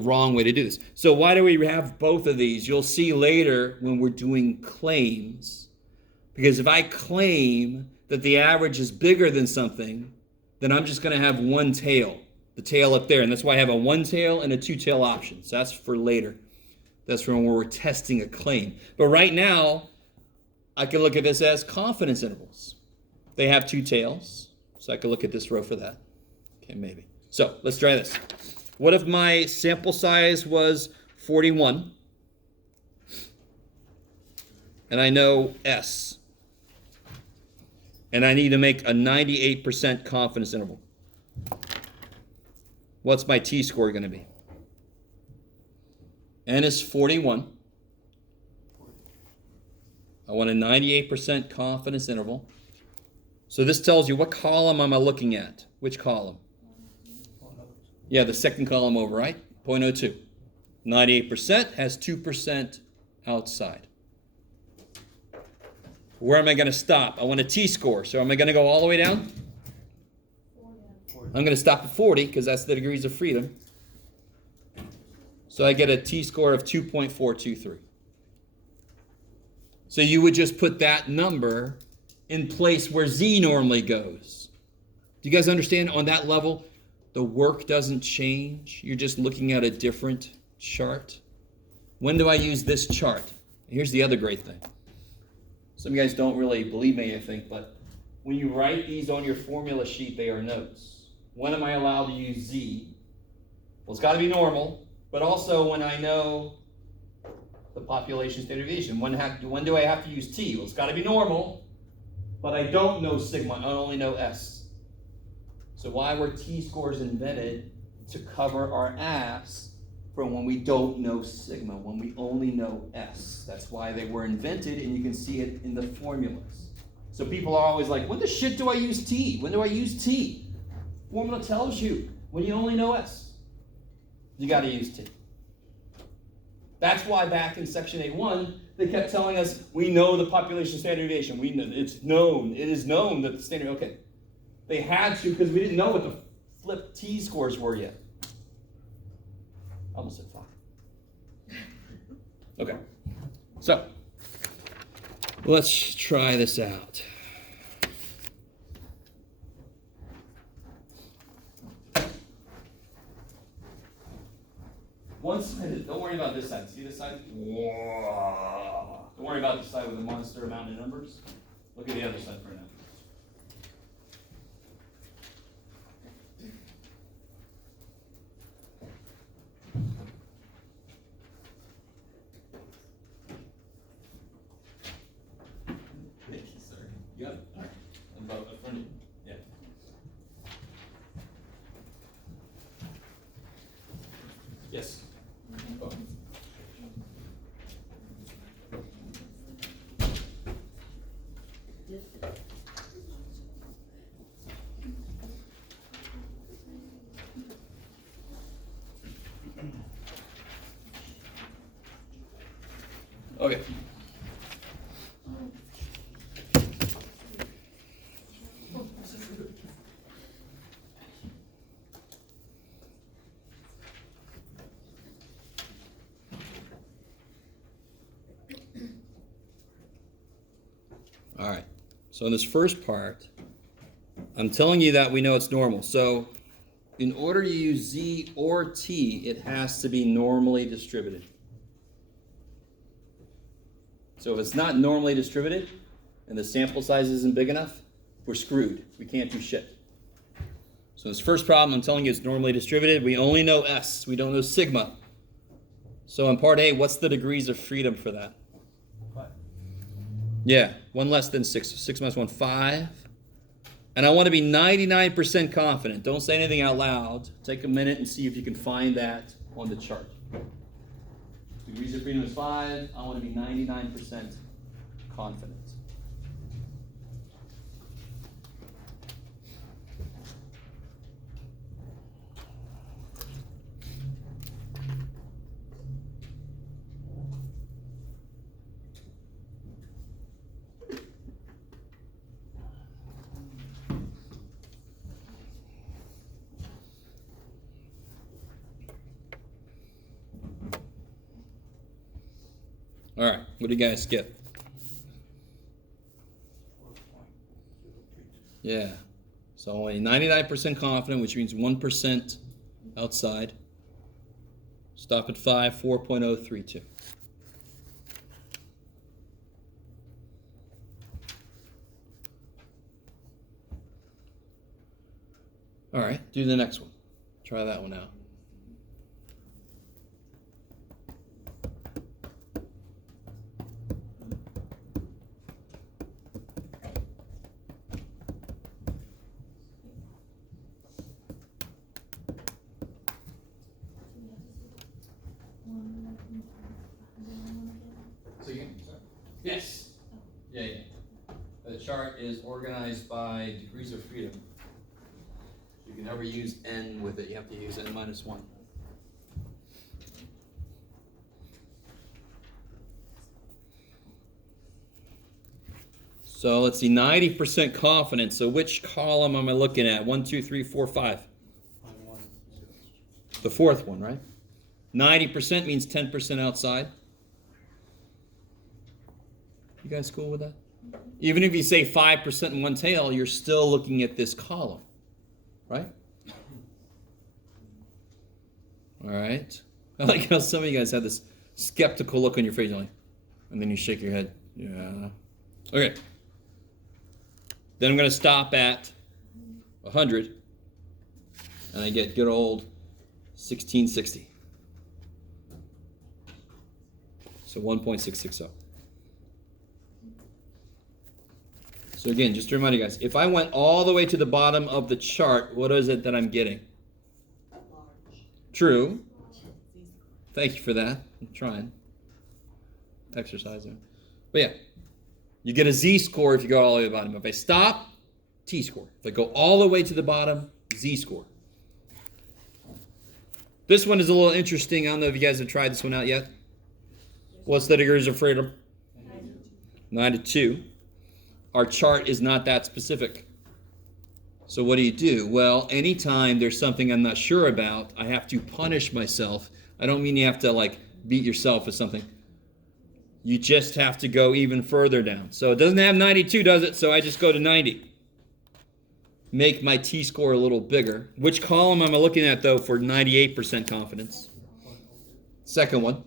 wrong way to do this. So why do we have both of these? You'll see later when we're doing claims. Because if I claim that the average is bigger than something, then I'm just going to have one tail, the tail up there. And that's why I have a one tail and a two tail option. So that's for later. That's for when we're testing a claim. But right now, I can look at this as confidence intervals. They have two tails. So I can look at this row for that. Okay, maybe. So let's try this. What if my sample size was 41? And I know S. And I need to make a 98% confidence interval. What's my t-score going to be? N is 41. I want a 98% confidence interval. So this tells you what column am I looking at? Which column? Yeah, the second column over, right? 0.02. 98% has 2% outside. Where am I going to stop? I want a t-score. So am I going to go all the way down? I'm going to stop at 40 because that's the degrees of freedom. So I get a t-score of 2.423. So you would just put that number in place where z normally goes. Do you guys understand? On that level, the work doesn't change. You're just looking at a different chart. When do I use this chart? Here's the other great thing. Some of you guys don't really believe me, I think, but when you write these on your formula sheet, they are notes. When am I allowed to use z? Well, it's got to be normal, but also when I know the population standard deviation. When do I have to use t? Well, it's got to be normal, but I don't know sigma. I only know s. So why were t-scores invented? To cover our ass from when we don't know sigma, when we only know s. That's why they were invented, and you can see it in the formulas. So people are always like, when the shit do I use t? When do I use t? Formula tells you when you only know s. You got to use t. That's why back in section A1, they kept telling us, we know the population standard deviation. We know, it's known. It is known that the standard, okay. They had to because we didn't know what the flip t-scores were yet. I almost said 5. Okay. So, let's try this out. One-sided. Don't worry about this side. See this side? Whoa. Don't worry about the side with the monster amount of numbers. Look at the other side for now. Sorry. You got it? All right. About in front of you. Yeah. Yes. Oh. Okay. All right. So in this first part, I'm telling you that we know it's normal. So in order to use z or t, it has to be normally distributed. So if it's not normally distributed and the sample size isn't big enough, we're screwed. We can't do shit. So this first problem, I'm telling you it's normally distributed. We only know s. We don't know sigma. So in part A, what's the degrees of freedom for that? 5. Yeah, 1 less than 6. 6 minus 1, 5. And I want to be 99% confident. Don't say anything out loud. Take a minute and see if you can find that on the chart. Degrees of freedom is 5. I want to be 99% confident. All right, what do you guys get? Yeah, so only 99% confident, which means 1% outside. Stop at 5, 4.032. All right, do the next one. Try that one out. So yes. Yeah. The chart is organized by degrees of freedom. You can never use n with it. You have to use n minus 1. So let's see, 90% confidence. So which column am I looking at? 1, 2, 3, 4, 5. The fourth one, right? 90% means 10% outside. You guys cool with that? Even if you say 5% in one tail, you're still looking at this column, right? All right. I like how some of you guys have this skeptical look on your face, and then you shake your head. Yeah. Okay. Then I'm going to stop at 100, and I get good old 1660. So 1.660. So again, just to remind you guys, if I went all the way to the bottom of the chart, what is it that I'm getting? True. Thank you for that. I'm trying. Exercising. But yeah, you get a z-score if you go all the way to the bottom. If I stop, t-score. If I go all the way to the bottom, z-score. This one is a little interesting. I don't know if you guys have tried this one out yet. What's the degrees of freedom? 92. Our chart is not that specific. So what do? Well, anytime there's something I'm not sure about, I have to punish myself. I don't mean you have to beat yourself with something. You just have to go even further down. So it doesn't have 92, does it? So I just go to 90. Make my t-score a little bigger. Which column am I looking at, though, for 98% confidence? Second one.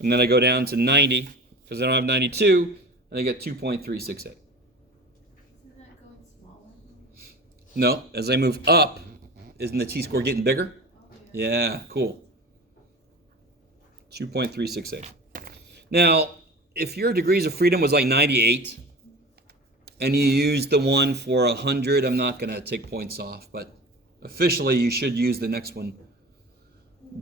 And then I go down to 90, because I don't have 92, and I get 2.368. Isn't that going smaller? No, as I move up, isn't the t-score getting bigger? Yeah, cool. 2.368. Now, if your degrees of freedom was like 98, and you use the one for 100, I'm not going to take points off, but officially you should use the next one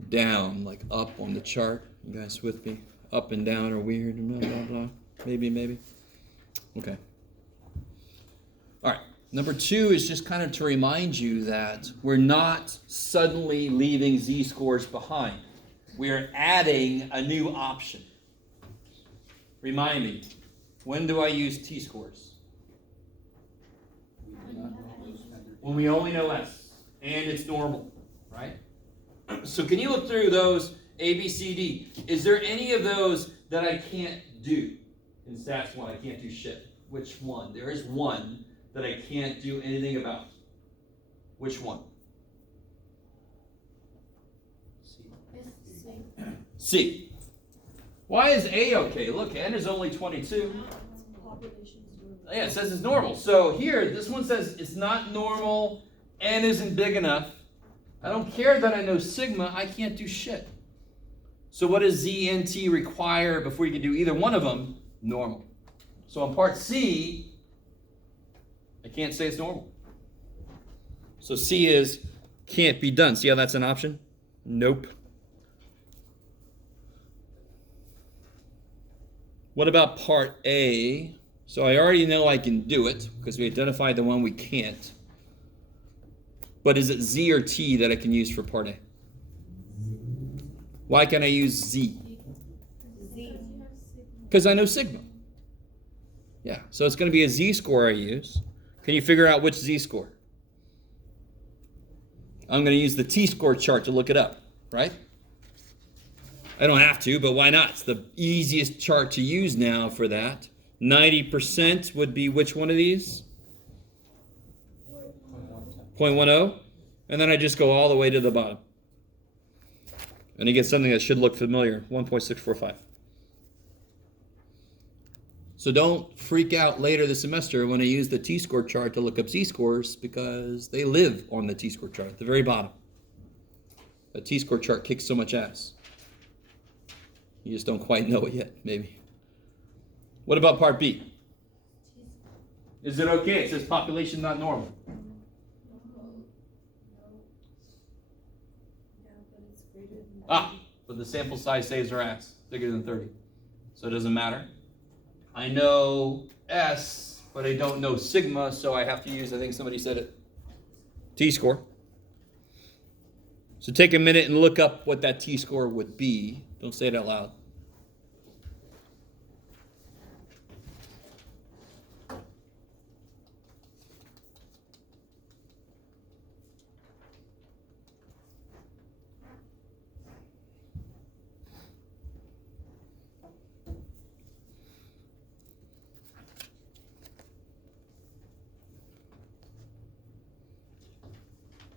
down, like up on the chart. You guys with me? Up and down are weird, blah, blah, blah. Maybe. Okay. All right. Number 2 is just kind of to remind you that we're not suddenly leaving z-scores behind. We are adding a new option. Remind me, when do I use t-scores? When we only know S, and it's normal, right? So can you look through those A, B, C, D? Is there any of those that I can't do? In Stats 1, I can't do shit. Which one? There is one that I can't do anything about. Which one? C. Why is A okay? Look, N is only 22. Yeah, it says it's normal. So here, this one says it's not normal, N isn't big enough. I don't care that I know sigma, I can't do shit. So what does Z and T require before you can do either one of them? Normal. So on part C, I can't say it's normal. So C is can't be done. See how that's an option? Nope. What about part A? So I already know I can do it because we identified the one we can't. But is it Z or T that I can use for part A? Why can't I use Z? Because I know sigma. Yeah, so it's going to be a z-score I use. Can you figure out which z-score? I'm going to use the t-score chart to look it up, right? I don't have to, but why not? It's the easiest chart to use now for that. 90% would be which one of these? 0.10. And then I just go all the way to the bottom. And you get something that should look familiar, 1.645. So don't freak out later this semester when I use the T-score chart to look up Z-scores, because they live on the T-score chart at the very bottom. The T-score chart kicks so much ass. You just don't quite know it yet, maybe. What about part B? Is it okay? It says population not normal. But the sample size saves our ass, bigger than 30. So it doesn't matter. I know S, but I don't know sigma, so I have to use, I think somebody said it, T-score. So take a minute and look up what that T-score would be. Don't say it out loud.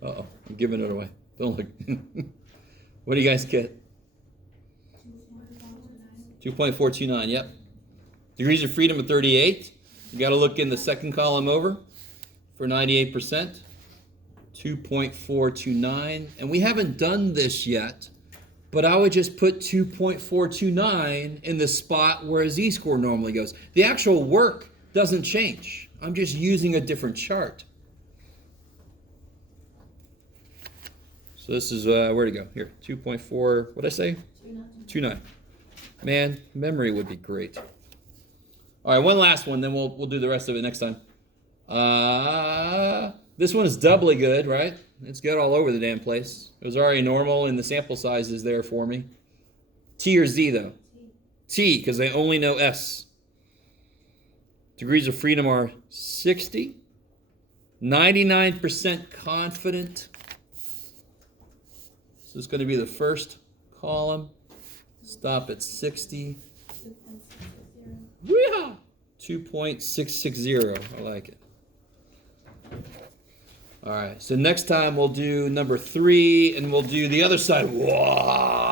Uh-oh, I'm giving it away. Don't look. What do you guys get? 2.429, yep. Degrees of freedom of 38. You got to look in the second column over for 98%. 2.429. And we haven't done this yet, but I would just put 2.429 in the spot where a Z-score normally goes. The actual work doesn't change. I'm just using a different chart. So this is, where to go? Here, 2.4, what'd I say? 29. Man, memory would be great. All right, one last one, then we'll do the rest of it next time. This one is doubly good, right? It's good all over the damn place. It was already normal, and the sample size is there for me. T or Z, though? T, because I only know S. Degrees of freedom are 60. 99% confident. So it's going to be the first column. Stop at 60. 2.660. I like it. All right. So next time we'll do number 3, and we'll do the other side. Wow.